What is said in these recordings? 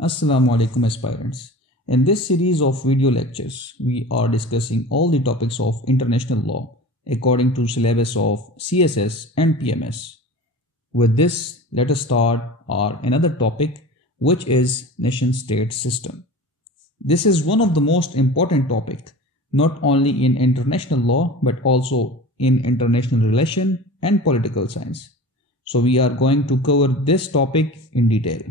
Assalamu alaikum aspirants. In this series of video lectures, we are discussing all the topics of international law according to syllabus of CSS and PMS. With this, let us start our another topic, which is nation-state system. This is one of the most important topic, not only in international law but also in international relation and political science. So we are going to cover this topic in detail.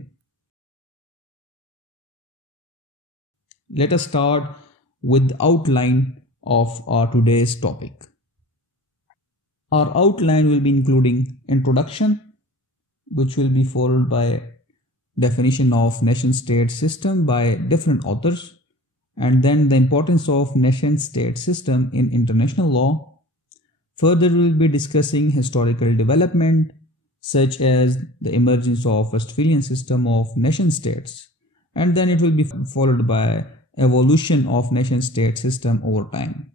Let us start with the outline of our today's topic. Our outline will be including introduction, which will be followed by definition of nation-state system by different authors, and then the importance of nation-state system in international law. Further, we will be discussing historical development such as the emergence of Westphalian system of nation-states, and then it will be followed by evolution of nation-state system over time.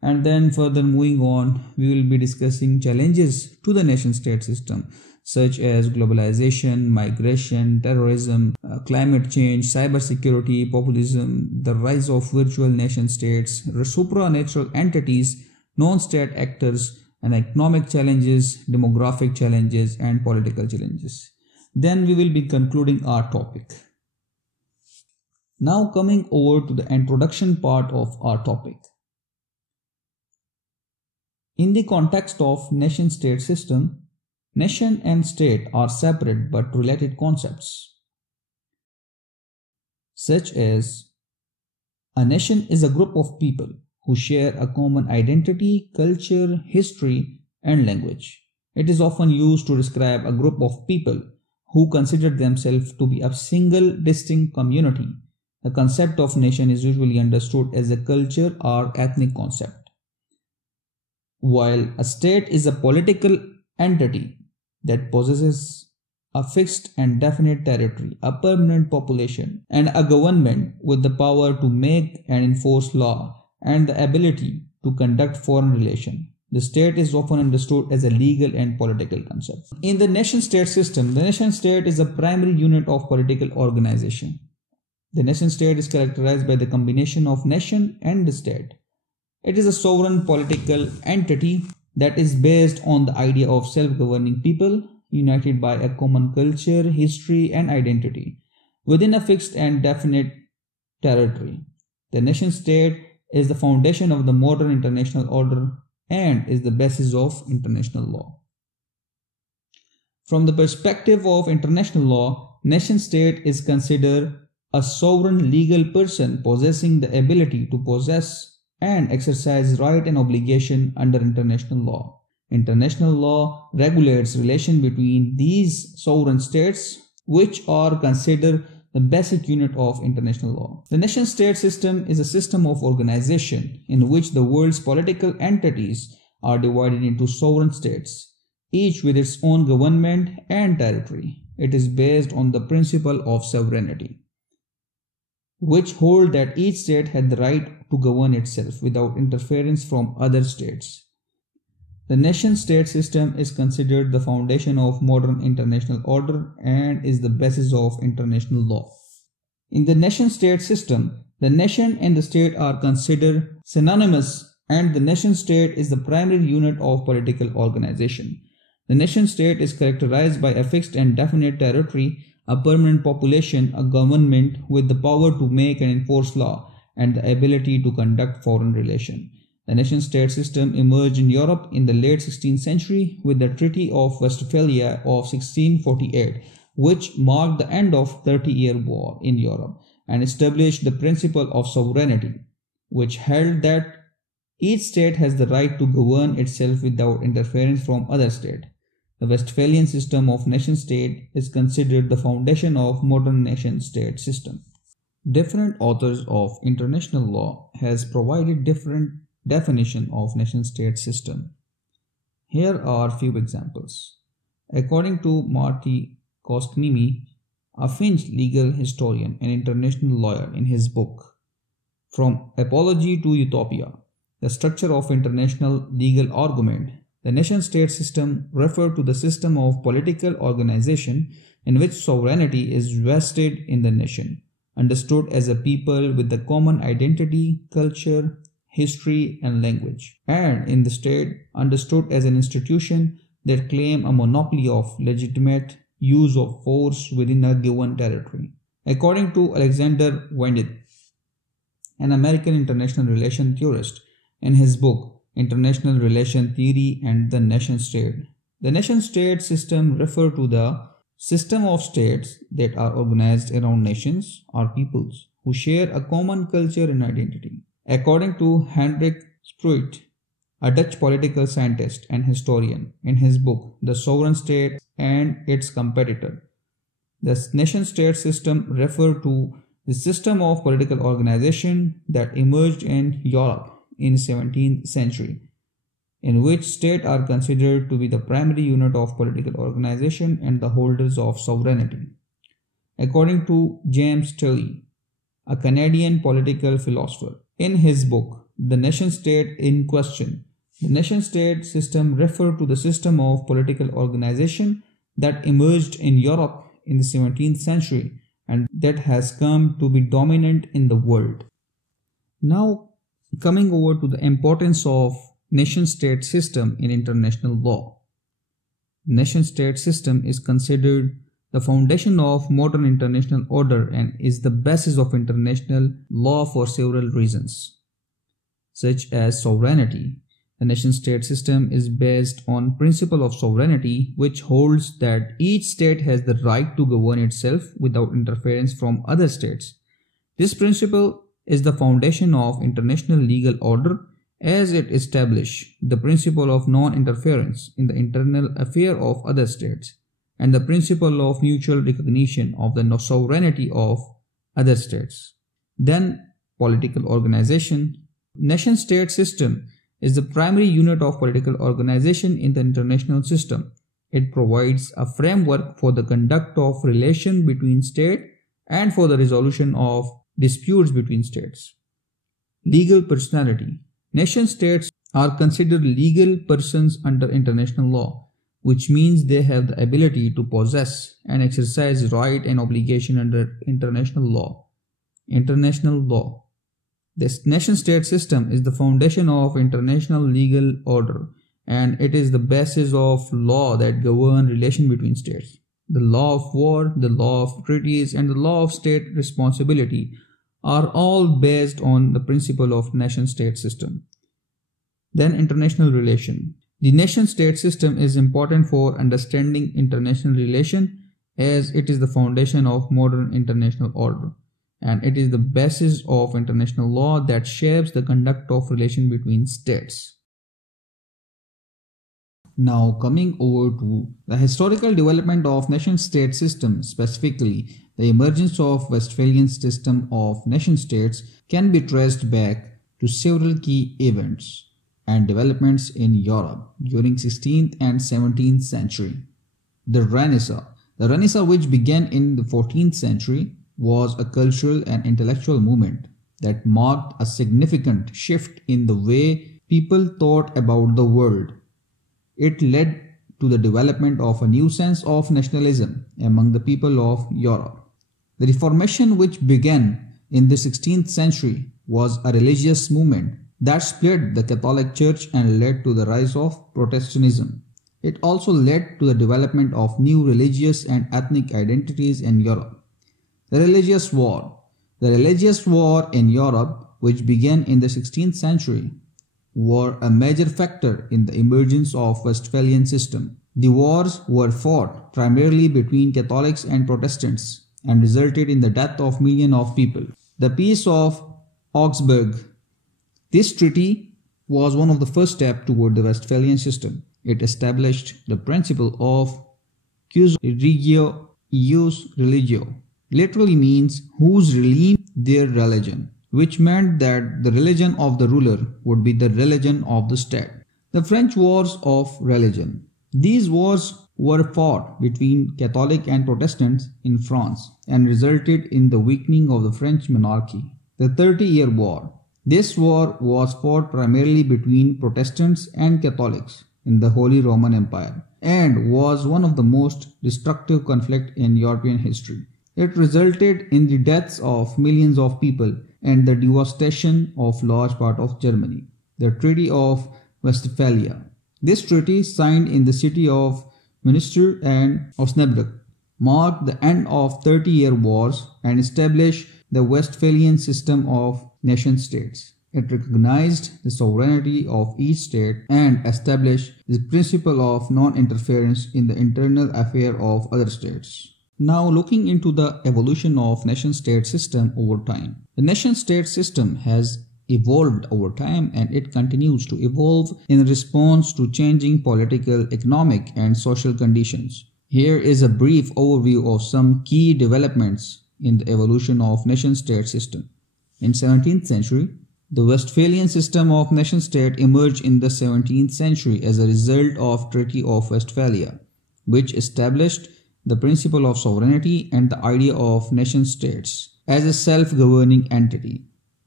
And then further moving on, we will be discussing challenges to the nation-state system such as globalization, migration, terrorism, climate change, cybersecurity, populism, the rise of virtual nation-states, supranatural entities, non-state actors, and economic challenges, demographic challenges, and political challenges. Then we will be concluding our topic. Now coming over to the introduction part of our topic. In the context of nation-state system, nation and state are separate but related concepts, such as a nation is a group of people who share a common identity, culture, history, and language. It is often used to describe a group of people who consider themselves to be a single distinct community. The concept of nation is usually understood as a culture or ethnic concept, while a state is a political entity that possesses a fixed and definite territory, a permanent population, and a government with the power to make and enforce law and the ability to conduct foreign relations. The state is often understood as a legal and political concept. In the nation-state system, the nation-state is a primary unit of political organization. The nation-state is characterized by the combination of nation and the state. It is a sovereign political entity that is based on the idea of self-governing people united by a common culture, history, and identity within a fixed and definite territory. The nation-state is the foundation of the modern international order and is the basis of international law. From the perspective of international law, nation-state is considered a sovereign legal person possessing the ability to possess and exercise right and obligation under international law. International law regulates relation between these sovereign states, which are considered the basic unit of international law. The nation-state system is a system of organization in which the world's political entities are divided into sovereign states, each with its own government and territory. It is based on the principle of sovereignty, which hold that each state had the right to govern itself without interference from other states. The nation-state system is considered the foundation of modern international order and is the basis of international law. In the nation-state system, the nation and the state are considered synonymous, and the nation-state is the primary unit of political organization. The nation-state is characterized by a fixed and definite territory, a permanent population, a government with the power to make and enforce law, and the ability to conduct foreign relations. The nation-state system emerged in Europe in the late 16th century with the Treaty of Westphalia of 1648, which marked the end of the 30-year war in Europe and established the principle of sovereignty, which held that each state has the right to govern itself without interference from other states. The Westphalian system of nation-state is considered the foundation of modern nation-state system. Different authors of international law has provided different definition of nation-state system. Here are few examples. According to Marty Kostkniemi, a Finnish legal historian and international lawyer, in his book From Apology to Utopia, the structure of international legal argument, the nation-state system referred to the system of political organization in which sovereignty is vested in the nation, understood as a people with a common identity, culture, history, and language, and in the state, understood as an institution that claim a monopoly of legitimate use of force within a given territory. According to Alexander Wendell, an American international relations theorist, in his book International Relation Theory and the Nation-State, the nation-state system refers to the system of states that are organized around nations or peoples who share a common culture and identity. According to Hendrik Spruit, a Dutch political scientist and historian, in his book The Sovereign State and Its Competitor, the nation-state system refers to the system of political organization that emerged in Europe in the 17th century, in which states are considered to be the primary unit of political organization and the holders of sovereignty. According to James Tully, a Canadian political philosopher, in his book The Nation-State in Question, the nation-state system refers to the system of political organization that emerged in Europe in the 17th century and that has come to be dominant in the world. Now, coming over to the importance of nation-state system in international law. Nation-state system is considered the foundation of modern international order and is the basis of international law for several reasons, such as sovereignty. The nation-state system is based on principle of sovereignty, which holds that each state has the right to govern itself without interference from other states. This principle is the foundation of international legal order, as it establishes the principle of non-interference in the internal affairs of other states and the principle of mutual recognition of the sovereignty of other states. Then, political organization. Nation-state system is the primary unit of political organization in the international system. It provides a framework for the conduct of relations between states and for the resolution of disputes between states. Legal personality. Nation-states are considered legal persons under international law, which means they have the ability to possess and exercise right and obligation under international law. International law. This nation-state system is the foundation of international legal order, and it is the basis of law that govern relation between states. The law of war, the law of treaties, and the law of state responsibility are all based on the principle of nation-state system. Then international relation. The nation-state system is important for understanding international relation as it is the foundation of modern international order, and it is the basis of international law that shapes the conduct of relation between states. Now coming over to the historical development of nation-state system, specifically the emergence of Westphalian system of nation-states can be traced back to several key events and developments in Europe during 16th and 17th century. The Renaissance. The Renaissance, which began in the 14th century, was a cultural and intellectual movement that marked a significant shift in the way people thought about the world. It led to the development of a new sense of nationalism among the people of Europe. The Reformation, which began in the 16th century, was a religious movement that split the Catholic Church and led to the rise of Protestantism. It also led to the development of new religious and ethnic identities in Europe. The Religious War. The religious war in Europe, which began in the 16th century, were a major factor in the emergence of Westphalian system. The wars were fought primarily between Catholics and Protestants and resulted in the death of millions of people. The Peace of Augsburg. This treaty was one of the first steps toward the Westphalian system. It established the principle of quus regio ius religio, literally means whose religion their religion, which meant that the religion of the ruler would be the religion of the state. The French Wars of Religion. These wars were fought between Catholic and Protestants in France and resulted in the weakening of the French monarchy. The 30-Year War. This war was fought primarily between Protestants and Catholics in the Holy Roman Empire and was one of the most destructive conflicts in European history. It resulted in the deaths of millions of people and the devastation of large part of Germany. The Treaty of Westphalia. This treaty, signed in the city of Münster and Osnabrück, marked the end of 30-year wars and established the Westphalian system of nation-states. It recognized the sovereignty of each state and established the principle of non-interference in the internal affairs of other states. Now looking into the evolution of nation-state system over time. The nation-state system has evolved over time and it continues to evolve in response to changing political, economic and social conditions. Here is a brief overview of some key developments in the evolution of nation-state system. In 17th century, the Westphalian system of nation-state emerged in the 17th century as a result of Treaty of Westphalia, which established the principle of sovereignty and the idea of nation-states as a self-governing entity.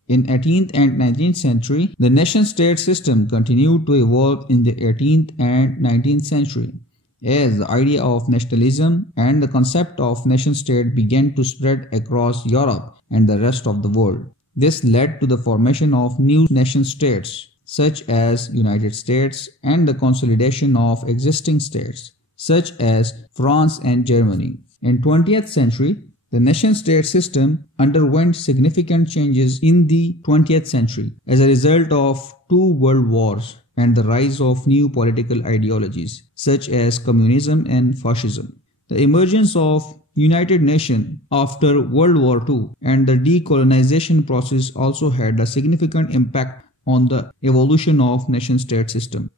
In 18th and 19th century, the nation-state system continued to evolve in the 18th and 19th century as the idea of nationalism and the concept of nation-state began to spread across Europe and the rest of the world. This led to the formation of new nation-states such as United States and the consolidation of existing states such as France and Germany. In 20th century, the nation-state system underwent significant changes in the 20th century as a result of two world wars and the rise of new political ideologies such as communism and fascism. The emergence of United Nations after World War II and the decolonization process also had a significant impact on the evolution of nation-state system.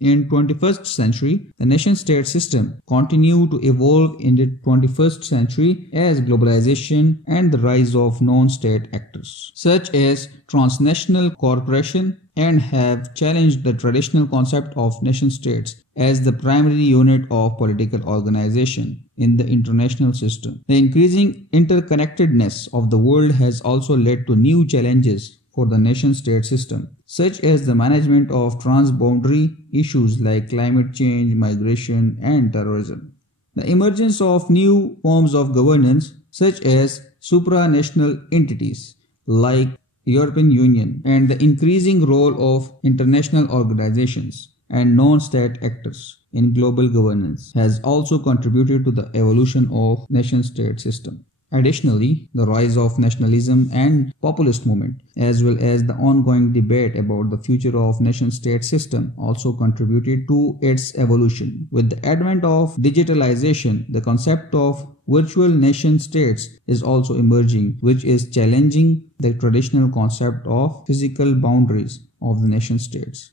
In 21st century, the nation-state system continued to evolve in the 21st century as globalization and the rise of non-state actors, such as transnational corporations, and have challenged the traditional concept of nation-states as the primary unit of political organization in the international system. The increasing interconnectedness of the world has also led to new challenges for the nation-state system, such as the management of transboundary issues like climate change, migration, and terrorism. The emergence of new forms of governance, such as supranational entities like European Union, and the increasing role of international organizations and non-state actors in global governance, has also contributed to the evolution of nation-state system. Additionally, the rise of nationalism and populist movement, as well as the ongoing debate about the future of nation-state system, also contributed to its evolution. With the advent of digitalization, the concept of virtual nation-states is also emerging, which is challenging the traditional concept of physical boundaries of the nation-states.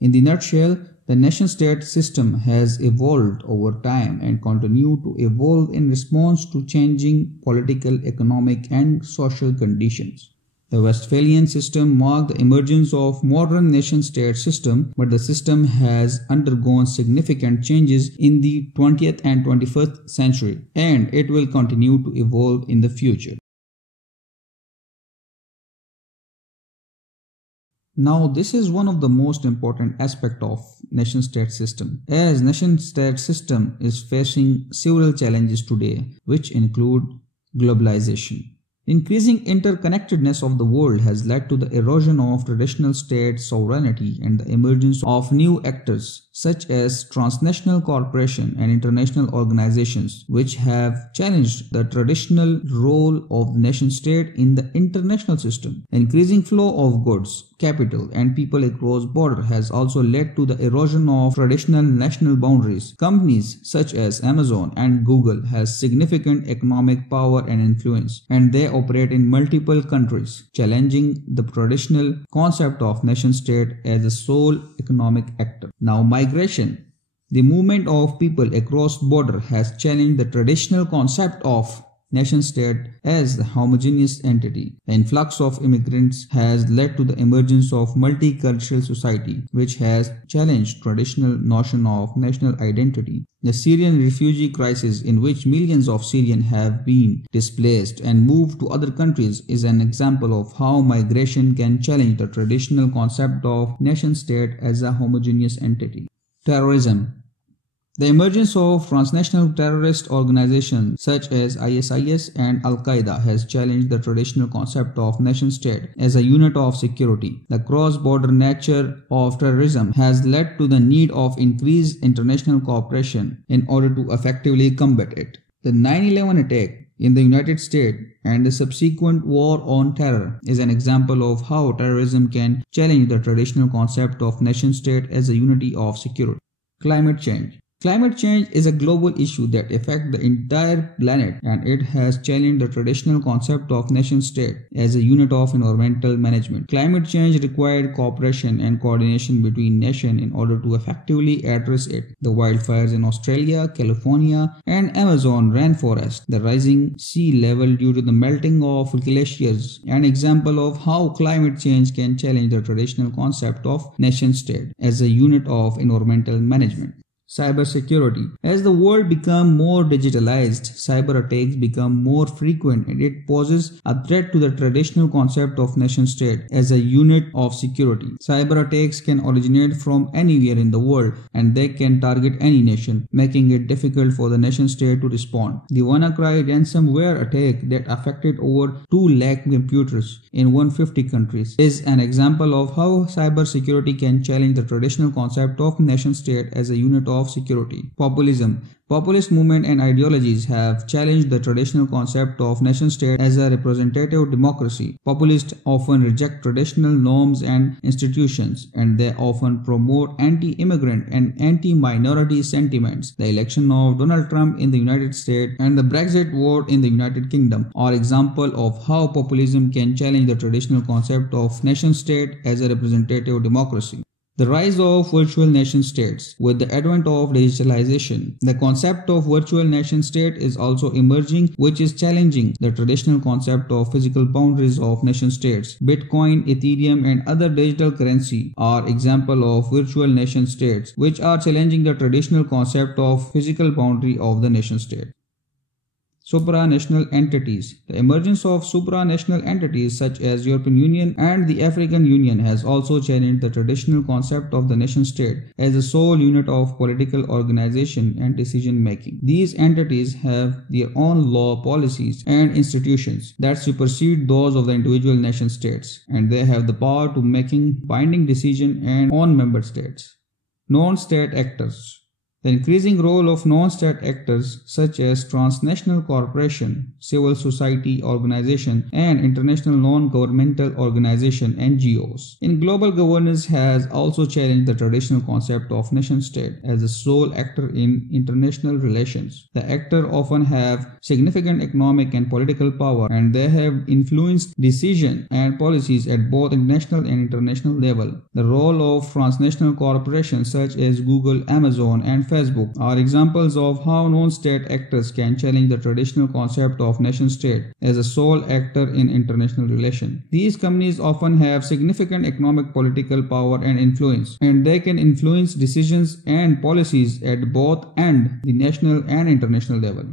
In the nutshell, the nation-state system has evolved over time and continue to evolve in response to changing political, economic, and social conditions. The Westphalian system marked the emergence of modern nation-state system, but the system has undergone significant changes in the 20th and 21st century, and it will continue to evolve in the future. Now, this is one of the most important aspects of nation-state system, as nation-state system is facing several challenges today, which include globalization. Increasing interconnectedness of the world has led to the erosion of traditional state sovereignty and the emergence of new actors such as transnational corporations and international organizations, which have challenged the traditional role of the nation-state in the international system. Increasing flow of goods, capital, and people across borders has also led to the erosion of traditional national boundaries. Companies such as Amazon and Google has significant economic power and influence, and they operate in multiple countries, challenging the traditional concept of nation-state as a sole economic actor. Now, migration. The movement of people across borders has challenged the traditional concept of nation-state as a homogeneous entity. The influx of immigrants has led to the emergence of multicultural society, which has challenged traditional notion of national identity. The Syrian refugee crisis, in which millions of Syrians have been displaced and moved to other countries, is an example of how migration can challenge the traditional concept of nation-state as a homogeneous entity. Terrorism. The emergence of transnational terrorist organizations such as ISIS and Al-Qaeda has challenged the traditional concept of nation-state as a unit of security. The cross-border nature of terrorism has led to the need of increased international cooperation in order to effectively combat it. The 9/11 attack in the United States and the subsequent war on terror is an example of how terrorism can challenge the traditional concept of nation-state as a unity of security. Climate change. Climate change is a global issue that affects the entire planet, and it has challenged the traditional concept of nation-state as a unit of environmental management. Climate change required cooperation and coordination between nations in order to effectively address it. The wildfires in Australia, California, and Amazon rainforest, the rising sea level due to the melting of glaciers, an example of how climate change can challenge the traditional concept of nation-state as a unit of environmental management. Cybersecurity. As the world becomes more digitalized, cyber attacks become more frequent, and it poses a threat to the traditional concept of nation-state as a unit of security. Cyber attacks can originate from anywhere in the world, and they can target any nation, making it difficult for the nation-state to respond. The WannaCry ransomware attack that affected over 2 lakh computers in 150 countries is an example of how cybersecurity can challenge the traditional concept of nation-state as a unit of security. Populism. Populist movements and ideologies have challenged the traditional concept of nation-state as a representative democracy. Populists often reject traditional norms and institutions, and they often promote anti-immigrant and anti-minority sentiments. The election of Donald Trump in the United States and the Brexit vote in the United Kingdom are examples of how populism can challenge the traditional concept of nation-state as a representative democracy. The rise of virtual nation-states. With the advent of digitalization, the concept of virtual nation-state is also emerging, which is challenging the traditional concept of physical boundaries of nation-states. Bitcoin, Ethereum, and other digital currency are examples of virtual nation-states, which are challenging the traditional concept of physical boundary of the nation-state. Supranational entities. The emergence of supranational entities such as European Union and the African Union has also challenged the traditional concept of the nation-state as the sole unit of political organization and decision-making. These entities have their own law, policies, and institutions that supersede those of the individual nation-states, and they have the power to making binding decisions on member states. Non-state actors. The increasing role of non-state actors such as transnational corporations, civil society organizations, and international non-governmental organizations (NGOs) in global governance has also challenged the traditional concept of nation-state as a sole actor in international relations. The actors often have significant economic and political power, and they have influenced decisions and policies at both national and international level. The role of transnational corporations such as Google, Amazon, and Facebook are examples of how non-state actors can challenge the traditional concept of nation-state as a sole actor in international relations. These companies often have significant economic, political power and influence, and they can influence decisions and policies at both the national and international level.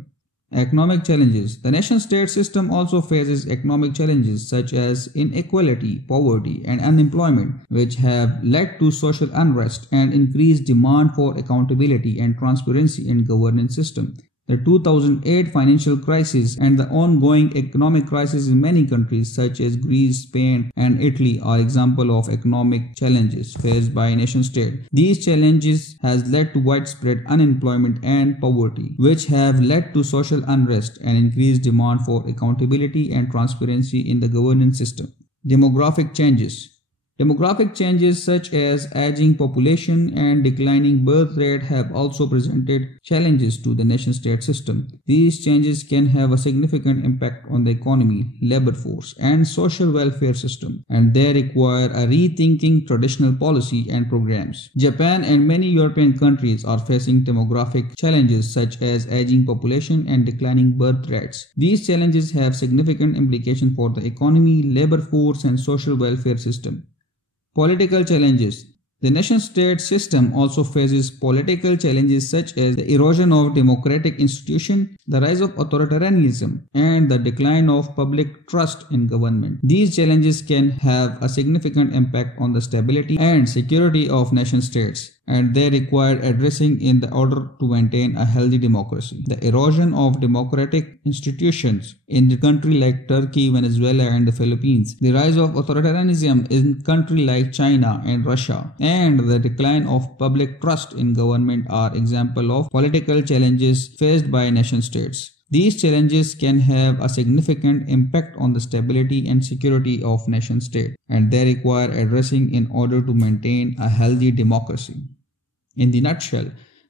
Economic challenges. The nation-state system also faces economic challenges such as inequality, poverty, and unemployment, which have led to social unrest and increased demand for accountability and transparency in governance system. The 2008 financial crisis and the ongoing economic crisis in many countries such as Greece, Spain, and Italy are examples of economic challenges faced by a nation-state. These challenges has led to widespread unemployment and poverty, which have led to social unrest and increased demand for accountability and transparency in the governance system. Demographic changes. Demographic changes such as aging population and declining birth rate have also presented challenges to the nation-state system. These changes can have a significant impact on the economy, labor force, and social welfare system, and they require a rethinking traditional policy and programs. Japan and many European countries are facing demographic challenges such as aging population and declining birth rates. These challenges have significant implications for the economy, labor force, and social welfare system. Political challenges. The nation-state system also faces political challenges such as the erosion of democratic institutions, the rise of authoritarianism, and the decline of public trust in government. These challenges can have a significant impact on the stability and security of nation-states, and they require addressing in order to maintain a healthy democracy. The erosion of democratic institutions in the country like Turkey, Venezuela, and the Philippines, the rise of authoritarianism in countries like China and Russia, and the decline of public trust in government are examples of political challenges faced by nation states. These challenges can have a significant impact on the stability and security of nation state, and they require addressing in order to maintain a healthy democracy. In the nutshell,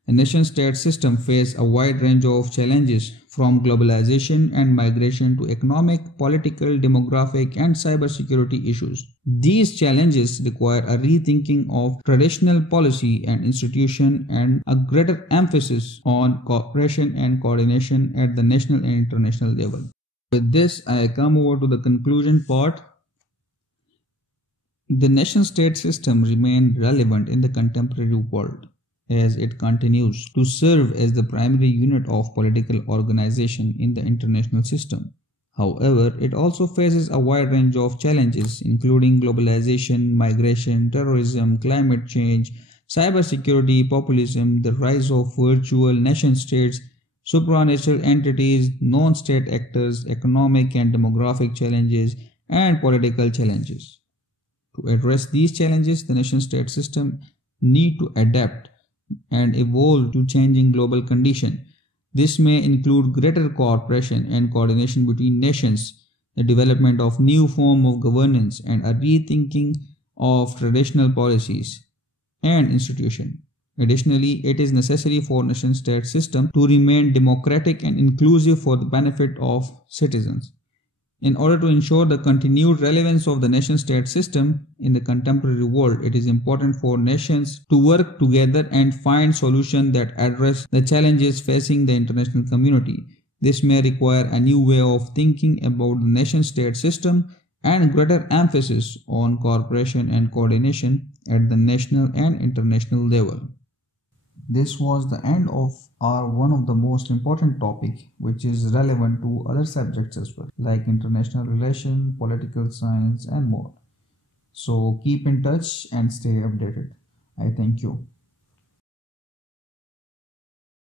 the nation-state system faces a wide range of challenges from globalization and migration to economic, political, demographic, and cybersecurity issues. These challenges require a rethinking of traditional policy and institution and a greater emphasis on cooperation and coordination at the national and international level. With this, I come over to the conclusion part. The nation-state system remains relevant in the contemporary world, as it continues to serve as the primary unit of political organization in the international system. However, it also faces a wide range of challenges, including globalization, migration, terrorism, climate change, cybersecurity, populism, the rise of virtual nation-states, supranational entities, non-state actors, economic and demographic challenges, and political challenges. To address these challenges, the nation-state system needs to adapt and evolve to changing global conditions. This may include greater cooperation and coordination between nations, the development of new forms of governance, and a rethinking of traditional policies and institutions. Additionally, it is necessary for nation-state system to remain democratic and inclusive for the benefit of citizens. In order to ensure the continued relevance of the nation-state system in the contemporary world, it is important for nations to work together and find solutions that address the challenges facing the international community. This may require a new way of thinking about the nation-state system and greater emphasis on cooperation and coordination at the national and international level. This was the end of our one of the most important topic, which is relevant to other subjects as well, like international relations, political science, and more. So keep in touch and stay updated. I thank you.